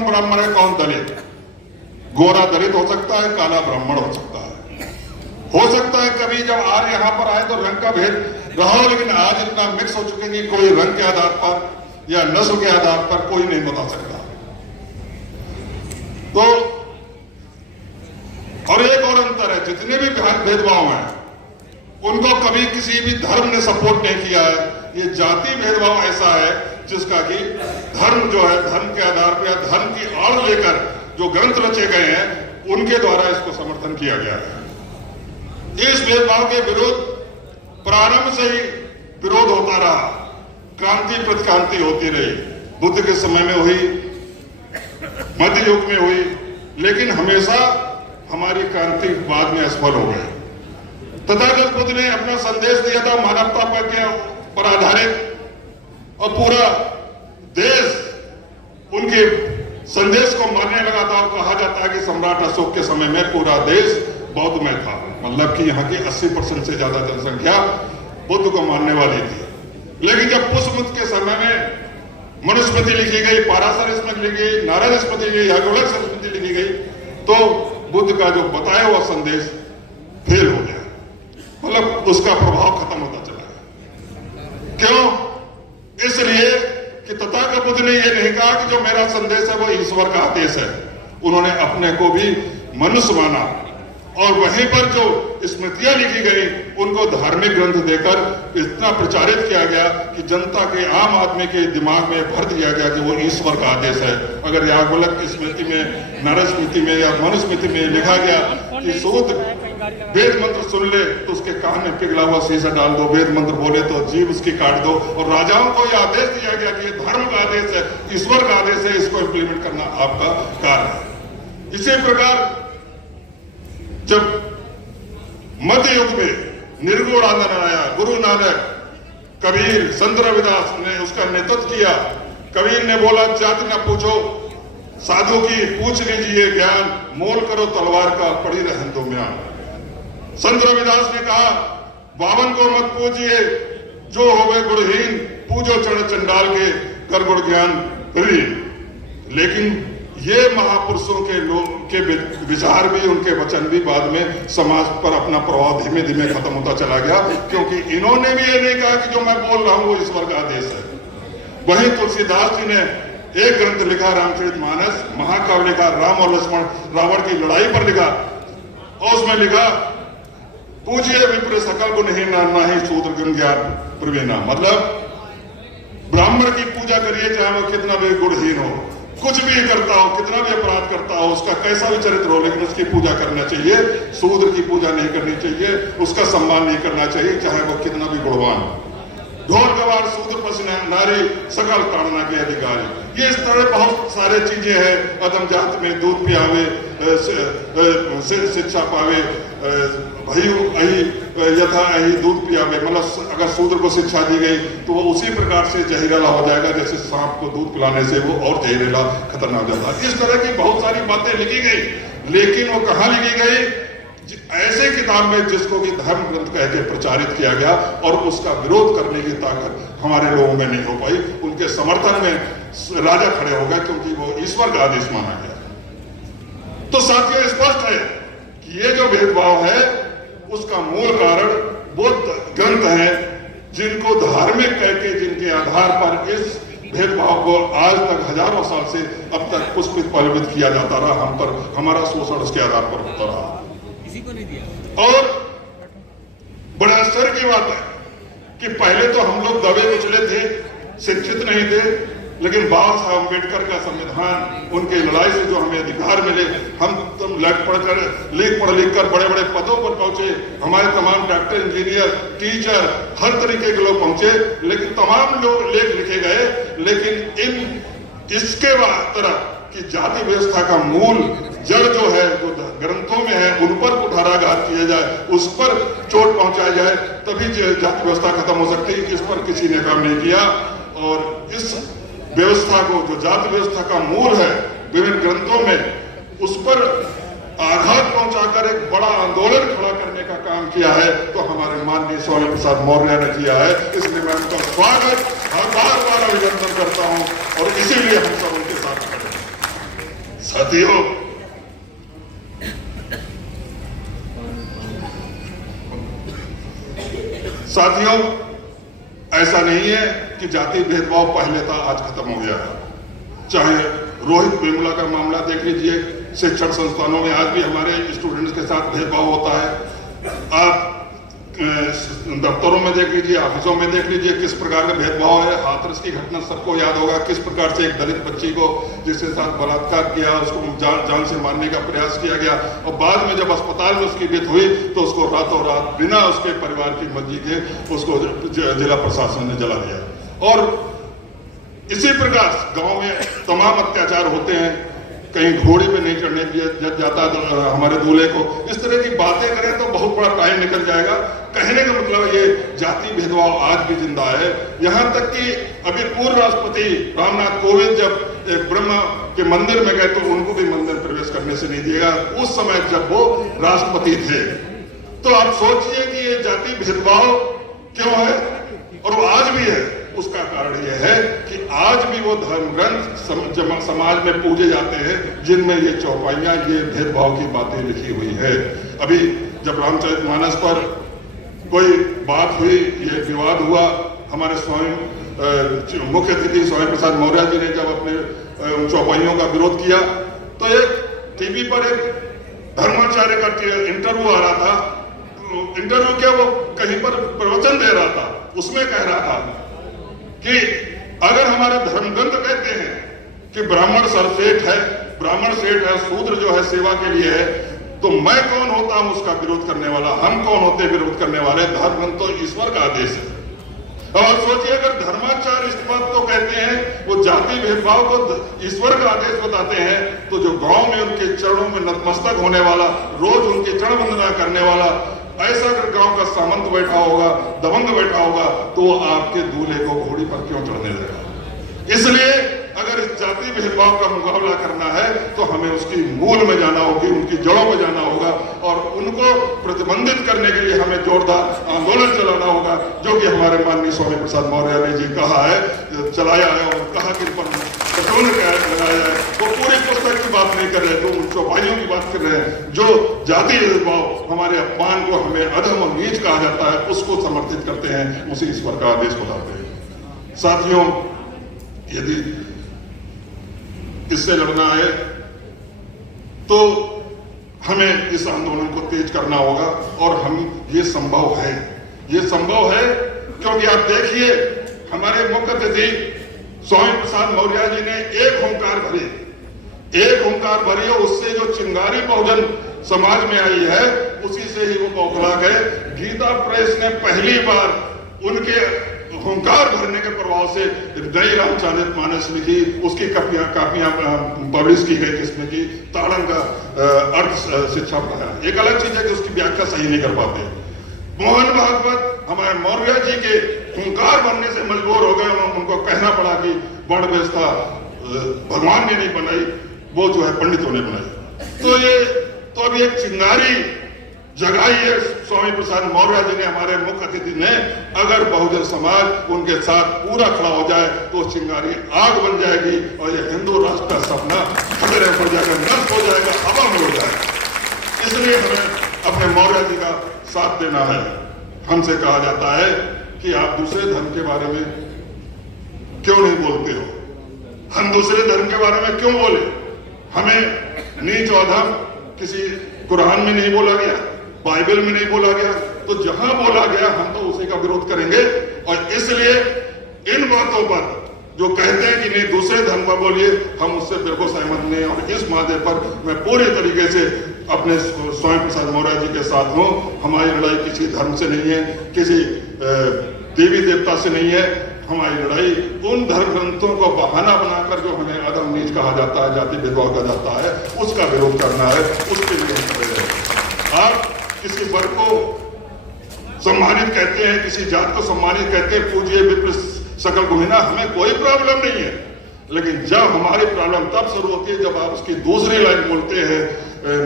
ब्राह्मण है, कौन दलित? गोरा दलित हो सकता है, काला ब्राह्मण हो सकता है। हो सकता है कभी जब आर्य यहाँ पर आए तो रंग का भेद रहा हो, लेकिन आज इतना मिक्स हो चुके कि कोई रंग के आधार पर या नस्ल के आधार पर कोई नहीं बता सकता। तो और एक और अंतर है, जितने भी भेदभाव हैं उनको कभी किसी भी धर्म ने सपोर्ट नहीं किया है। ये जाति भेदभाव ऐसा है जिसका कि धर्म जो है, धर्म के आधार पर या धर्म की आड़ लेकर जो ग्रंथ रचे गए हैं उनके द्वारा इसको समर्थन किया गया है। इस भेदभाव के विरोध प्रारंभ से ही विरोध होता रहा, क्रांति प्रतिक्रांति होती रही, बुद्ध के समय में हुई, मध्य युग में हुई, लेकिन हमेशा हमारी क्रांति बाद में असफल हो गई। तथागत बुद्ध ने अपना संदेश दिया था मानवता पर आधारित, और पूरा देश उनके संदेश को मानने लगा था। और कहा जाता है कि सम्राट अशोक के समय में पूरा देश बौद्ध में था, मतलब कि यहाँ की 80% से ज्यादा जनसंख्या बुद्ध को मानने वाली थी। लेकिन जब पुष्पमुक्त के समय में मनुस्मृति लिखी गई, पाराशर स्मृति लिखी गई, नारायण स्मृति लिखी गई, याज्ञवल्क्य स्मृति लिखी गई, तो बुद्ध का जो बताया हुआ संदेश फेल हो गया, मतलब उसका प्रभाव खत्म होता चला गया। क्यों? इसलिए कि तथागत बुद्ध ने यह नहीं कहा कि जो मेरा संदेश है वो ईश्वर का आदेश है। उन्होंने अपने को भी मनुष्य माना, और वहीं पर जो स्मृतियां लिखी गई उनको धार्मिक ग्रंथ देकर इतना प्रचारित किया गया कि जनता के, आम आदमी के दिमाग में भर दिया गया कि वो ईश्वर का आदेश है। अगर याज्ञवल्क्य की स्मृति में, नारद स्मृति में या मनुस्मृति में लिखा गया कि सूद वेद मंत्र सुन ले तो उसके कान में पिघला हुआ शीशा डाल दो, वेद मंत्र बोले तो जीभ उसकी काट दो, और राजाओं को यह आदेश दिया गया कि ये धर्म का आदेश है, ईश्वर का आदेश है, इसको इंप्लीमेंट करना आपका कार्य है। इसी प्रकार जब मध्य युग में निर्गुण आंदोलन आया, गुरु नानक, कबीर, संत रविदास ने उसका नेतृत्व किया। कबीर ने बोला जाति न पूछो साधु की, पूछ लीजिए ज्ञान, मोल करो तलवार का, पड़ी रहन दो म्यान। संत रविदास ने कहा बावन को मत पूजिए, जो होवे गुणहीन, पूजो चरण चंडाल के, कर गुण ज्ञान प्रिय। लेकिन ये महापुरुषों के लोग के विचार भी, उनके वचन भी बाद में समाज पर अपना प्रभाव धीमे धीमे खत्म होता चला गया, क्योंकि इन्होंने भी ये नहीं कहा कि जो मैं बोल रहा हूं वो ईश्वर का आदेश है। वहीं तुलसीदास जी ने एक ग्रंथ लिखा, रामचरितमानस, महाकाव्य लिखा, राम और लक्ष्मण रावण की लड़ाई पर लिखा, और उसमें लिखा पूजिए विप्र सकल गुणहीन, नाही शूद्र गुण ज्ञान प्रवीणा। मतलब ब्राह्मण की पूजा करिए चाहे वो कितना भी गुणहीन हो, कुछ भी करता हो, कितना भी अपराध करता हो, उसका कैसा भी चरित्र हो, लेकिन उसकी पूजा करना चाहिए। शूद्र की पूजा नहीं करनी चाहिए, उसका सम्मान नहीं करना चाहिए, चाहे वो कितना भी गुणवान हो। ढोल गवार शूद्र पशु नारी, सकल ताड़ना के अधिकारी। ये इस तरह बहुत सारे चीजें हैं। अदम जात में दूध पियावे, शिक्षा पावे, भई अही यथा अही दूध पियावे। मतलब अगर शूद्र को शिक्षा दी गई तो वो उसी प्रकार से जहरीला हो जाएगा जैसे सांप को दूध पिलाने से वो और जहरीला खतरनाक हो जाता है। इस तरह की बहुत सारी बातें लिखी गई, लेकिन वो कहाँ लिखी गई? ऐसे किताब में जिसको कि धर्म ग्रंथ कह के प्रचारित किया गया, और उसका विरोध करने की ताकत हमारे लोगों में नहीं हो पाई। उनके समर्थन में राजा खड़े हो गए, क्योंकि वो ईश्वर का आदेश माना गया। तो साथियों, स्पष्ट है कि ये जो भेदभाव है उसका मूल कारण बुद्ध ग्रंथ है, जिनको धार्मिक कह के, जिनके आधार पर इस भेदभाव को आज तक हजारों साल से अब तक पुष्पित पलवित किया जाता रहा। हम पर हमारा शोषण उसके आधार पर होता रहा। और बड़े आश्चर्य की बात है कि पहले तो हम लोग दबे कुचले थे, शिक्षित नहीं थे, लेकिन बाबा साहब अम्बेडकर का संविधान, उनके लड़ाई से जो हमें अधिकार मिले, हम तुम लिख पढ़ लिख कर बड़े बड़े पदों पर पहुंचे। हमारे तमाम डॉक्टर, इंजीनियर, टीचर, हर तरीके के लोग पहुंचे, लेकिन तमाम लोग लेख लिखे गए, लेकिन इसके तरह कि जाति व्यवस्था का मूल जड़ जो है, जो ग्रंथों में है, उन पर कुठाराघात किया जाए, उस पर चोट पहुंचाई जाए, तभी जाति व्यवस्था खत्म हो सकती है। इस पर किसी ने काम नहीं किया, और इस व्यवस्था को, जो जाति व्यवस्था का मूल है विभिन्न ग्रंथों में, उस पर आघात पहुंचाकर एक बड़ा आंदोलन खड़ा करने का काम किया है, तो हमारे माननीय स्वामी प्रसाद मौर्य ने किया है। इसलिए मैं उनका स्वागत और बार बार अभिनंदन करता हूं, और इसीलिए हम सब उनके साथ खड़े हैं। साथियों, ऐसा नहीं है कि जाति भेदभाव पहले था आज खत्म हो गया है। चाहे रोहित वेमुला का मामला देख लीजिए, शिक्षण संस्थानों में आज भी हमारे स्टूडेंट्स के साथ भेदभाव होता है। आप दफ्तरों में देख लीजिए, ऑफिसों में देख लीजिए किस प्रकार का भेदभाव है। हाथरस की घटना सबको याद होगा, किस प्रकार से एक दलित बच्ची को जिसके साथ बलात्कार किया, उसको जान से मारने का प्रयास किया गया और बाद में जब अस्पताल में उसकी मृत्यु हुई तो उसको रातों रात बिना उसके परिवार की मर्जी के उसको जिला प्रशासन ने जला दिया। और इसी प्रकार गांव में तमाम अत्याचार होते हैं, कहीं घोड़ी पे नहीं चढ़ने दिया जाता हमारे दूल्हे को। इस तरह की बातें करें तो बहुत बड़ा टाइम निकल जाएगा। कहने का मतलब ये जाति भेदभाव आज भी जिंदा है। यहाँ तक कि अभी पूर्व राष्ट्रपति रामनाथ कोविंद जब ब्रह्मा के मंदिर में गए तो उनको भी मंदिर प्रवेश करने से नहीं दिया उस समय जब वो राष्ट्रपति थे। तो आप सोचिए कि ये जाति भेदभाव क्यों है और वो आज भी है। उसका कारण यह है कि आज भी वो धर्म ग्रंथ समाज में पूजे जाते हैं जिनमें ये चौपाइयां, ये भेदभाव की बातें लिखी हुई है। अभी जब रामचरितमानस पर कोई बात हुई, ये विवाद हुआ, हमारे स्वयं मुख्य अतिथि स्वामी प्रसाद मौर्य जी ने जब अपने चौपाइयों का विरोध किया तो एक टीवी पर एक धर्माचार्य का इंटरव्यू आ रहा था। इंटरव्यू क्या, वो कहीं पर प्रवचन दे रहा था, उसमें कह रहा था कि अगर हमारे धर्मग्रंथ कहते हैं कि ब्राह्मण सर्वश्रेष्ठ है, ब्राह्मण श्रेष्ठ है, शूद्र जो है सेवा के लिए है, तो मैं कौन होता हूं उसका विरोध करने वाला? हम कौन होते विरोध करने वाले? धर्मग्रंथ तो ईश्वर का आदेश है। और सोचिए अगर धर्माचार्य इस बात को कहते हैं, वो जाति भेदभाव को ईश्वर का आदेश बताते हैं, तो जो गांव में उनके चरणों में नतमस्तक होने वाला, रोज उनकी चरण वंदना करने वाला, ऐसा अगर गांव का सामंत बैठा होगा, दबंग बैठा होगा, तो वो आपके दूल्हे को घोड़ी पर क्यों चढ़ने देगा? इसलिए अगर इस जाति भेदभाव का मुकाबला करना है तो हमें उसकी मूल में जाना होगी, उनकी जड़ों में जाना होगा और उनको प्रतिबंधित करने के लिए हमें जोरदार आंदोलन चलाना होगा, जो कि हमारे माननीय स्वामी प्रसाद मौर्य ने जी कहा है, चलाया है और कहा कि पर कटोने लगाया है। वो पूरी पुस्तक की बात नहीं कर रहे, तो उन चौपाइयों की बात कर रहे हैं। जो जाति भेदभाव, हमारे अपमान को हमें अधम और नीच कहा जाता है, उसको समर्थित करते हैं, उसे ईश्वर का आदेश बताते हैं। साथियों, यदि इससे लड़ना है तो हमें इस आंदोलन को तेज करना होगा और हम ये संभव है क्योंकि आप देखिए हमारे मुख्य अतिथि स्वामी प्रसाद मौर्य जी ने एक ओंकार भरी, उससे जो चिंगारी बहुजन समाज में आई है उसी से ही वो बौखला गए। गीता प्रेस ने पहली बार उनके ओंकार भरने के प्रभाव से नई रामचरितमानस लिखी, उसकी कापियां पब्लिश की गई, जिसमें कि ताड़न का अर्थ शिक्षा पढ़ाया। एक अलग चीज है कि उसकी व्याख्या सही नहीं कर पाते। मोहन भागवत हमारे मौर्य जी के ओंकार बनने से मजबूर हो गए, उनको कहना पड़ा कि वर्ण व्यवस्था भगवान ने नहीं बनाई, वो जो है पंडितों ने बनाई। तो अब एक चिंगारी जगाई है स्वामी प्रसाद मौर्य जी ने, हमारे मुख्य अतिथि ने। अगर बहुजन समाज उनके साथ पूरा खड़ा हो जाए तो चिंगारी आग बन जाएगी और ये हिंदू राष्ट्र का सपना खतरे पड़ जाएगा, नष्ट हो जाएगा, हवा में उड़ जाएगा। इसलिए हमें अपने मौर्य जी का साथ देना है। हमसे कहा जाता है कि आप दूसरे धर्म के बारे में क्यों नहीं बोलते हो? हम दूसरे धर्म के बारे में क्यों बोले? हमें नीच और अधम किसी कुरान में नहीं बोला गया, बाइबल में नहीं बोला गया, तो जहां बोला गया हम तो उसी का विरोध करेंगे। और इसलिए इन बातों पर जो कहते हैं कि नहीं दूसरे धर्म पर बोलिए, हम उससे बिल्कुल सहमत नहीं। और इस मामले पर मैं पूरे तरीके से अपने स्वामी प्रसाद मौर्य जी के साथ हूं। हमारी लड़ाई किसी धर्म से नहीं है, किसी देवी देवता से नहीं है। हमारी लड़ाई उन धर्म ग्रंथों को बहाना बनाकर जो हमें अधम नीच कहा जाता है, जाति भेदभाव कहा जाता है, उसका विरोध करना है। उसके लिए हम खड़े हैं। आप किसी वर्ग को सम्मानित कहते हैं, किसी जात को सम्मानित कहते हैं, पूजिए विप्र सकल गुहिना, हमें कोई प्रॉब्लम नहीं है। लेकिन जब हमारी प्रॉब्लम तब शुरू होती है जब आप उसकी दूसरी लाइन बोलते हैं,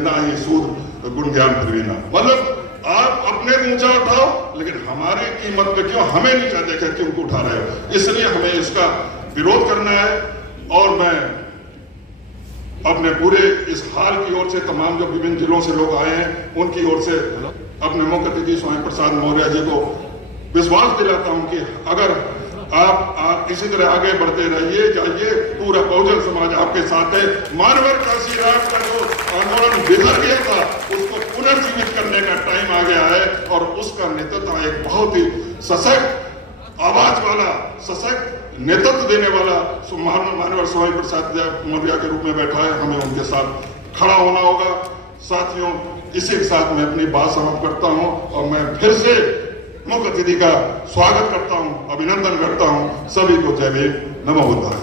ना ही सूद गुण ज्ञान फिरवीना। मतलब आप अपने को ऊंचा उठाओ, लेकिन हमारी कीमत पे क्यों हमें नीचा देकर क्यों उठा रहे हो? इसलिए हमें इसका विरोध करना है। और मैं अपने पूरे इस हाल की ओर से तमाम जो विभिन्न जिलों से लोग आए हैं उनकी ओर से अपने मुख्य अतिथि स्वामी प्रसाद मौर्य जी को विश्वास दिलाता हूं कि अगर आप इसी तरह आगे बढ़ते रहिए जाइए, पूरा बहुजन समाज आपके साथ है। मानवर काशीराज का जो आंदोलन बिखर गया था उसको पुनर्जीवित करने का टाइम आ गया है और उसका नेतृत्व एक बहुत ही सशक्त आवाज वाला, सशक्त नेतृत्व देने वाला मानवर स्वामी प्रसाद मौर्य के रूप में बैठा है। हमें उनके साथ खड़ा होना होगा। साथियों, इसी के साथ मैं अपनी बात समाप्त करता हूं और मैं फिर से मुख्य अतिथि का स्वागत करता हूं, अभिनंदन करता हूं। सभी को जय भीम, नमो बुद्धाय।